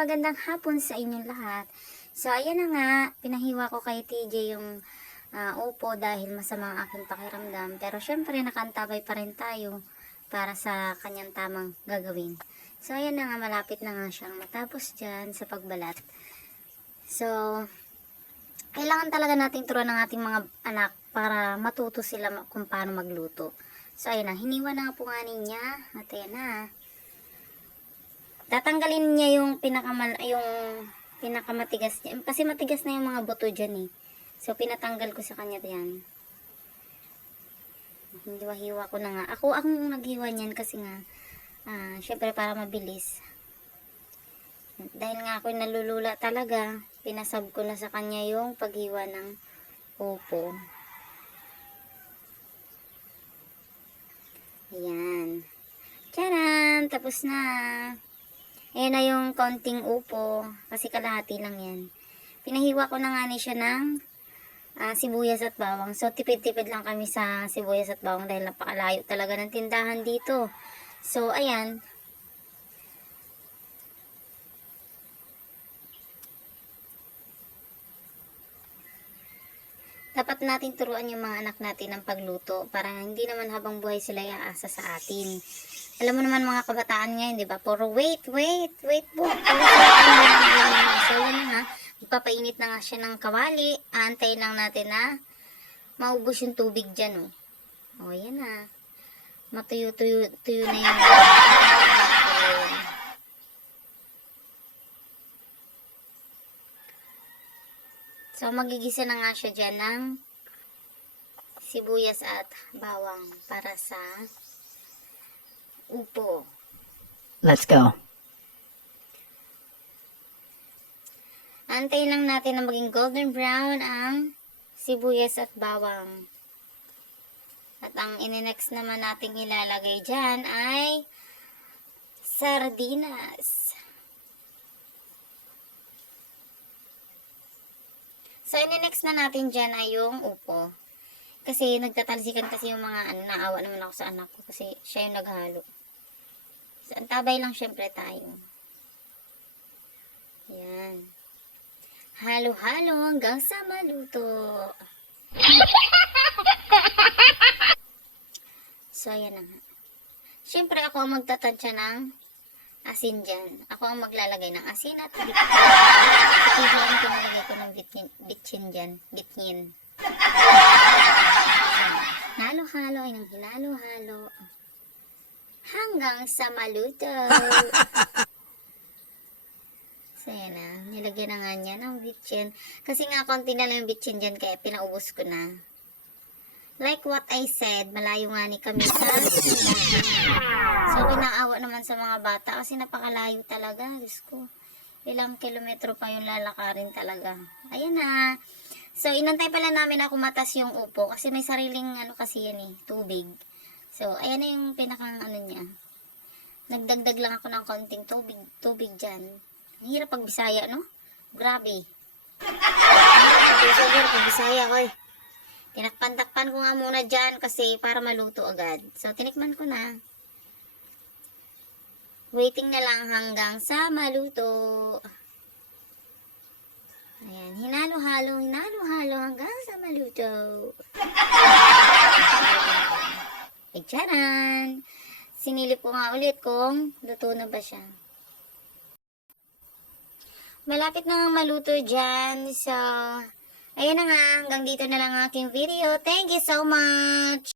magandang hapon sa inyong lahat. So, ayan na nga, pinahiwa ko kay TJ yung upo dahil masama ang aking pakiramdam. Pero syempre, nakaantabay pa rin tayo para sa kanyang tamang gagawin. So, ayan na nga, malapit na nga siyang matapos dyan sa pagbalat. So, kailangan talaga nating turuan ng ating mga anak para matuto sila kung paano magluto. So, ayan na, hiniwa na nga po nga niya. At ayan na. Tatanggalin niya yung pinakamatigas niya. Kasi matigas na yung mga buto dyan eh. So, pinatanggal ko sa kanya yan. Hiwa-hiwa ko na nga. Ako ang naghiwa niyan kasi nga, syempre para mabilis. Dahil nga ako nalulula talaga, pinasab ko na sa kanya yung paghiwa ng upo. Ayan. Tcharan! Tapos na. Ayan na yung konting upo. Kasi kalahati lang yan. Pinahiwa ko na nga ni siya ng sibuyas at bawang. So, tipid-tipid lang kami sa sibuyas at bawang dahil napakalayo talaga ng tindahan dito. So, ayan. Dapat natin turuan yung mga anak natin ng pagluto para hindi naman habang buhay sila iaasa sa atin. Alam mo naman mga kabataan ngayon, di ba? Puro wait po. So, yun na nga. Ipapainit na nga siya ng kawali. Aantayin lang natin na maubos yung tubig dyan, oh. O, yan na. Matuyo-tuyo na yung So, magigisa na nga siya dyan ng sibuyas at bawang para sa upo. Let's go. Antayin lang natin na maging golden brown ang sibuyas at bawang. At ang ininext naman nating ilalagay dyan ay sardinas. So, ininext na natin dyan ay yung upo. Kasi nagtatalsikan kasi yung mga naawa naman ako sa anak ko kasi siya yung naghalo. So, antabay lang syempre tayo. Yan. Halo-halo hanggang sa maluto. So, ayan na nga. Syempre, ako ang magtatansya ng asin dyan. Ako ang maglalagay ng asin at bitchin. Itihain ko nalagay ko ng bitchin dyan. Bitchin. Halo-halo ay nang hinalo-halo. Hanggang sa maluto. So, yan na. Nilagyan na nga niya ng bitchin. Kasi nga, konti na lang yung bitchin dyan, kaya pinaubos ko na. Like what I said, malayo nga ni kami sa So, pinaawa naman sa mga bata kasi napakalayo talaga. Diyos ko. Ilang kilometro pa yung lalakarin talaga. Ayan na. So, inantay pala namin na kumatas yung upo kasi may sariling kasi yan eh, tubig. So, ayan na yung pinakang niya. Nagdagdag lang ako ng konting tubig dyan. Ang hirap pag Bisaya, no? Grabe. Pag Bisaya, hoy. Tinakpan-takpan ko nga muna dyan kasi para maluto agad. So, tinikman ko na. Waiting na lang hanggang sa maluto. Ayan, hinalo-halo hanggang sa maluto. Eh, tcharan! Sinilip ko nga ulit kung luto na ba siya. Malapit na nga maluto dyan. So, ayan na nga. Hanggang dito na lang ang aking video. Thank you so much!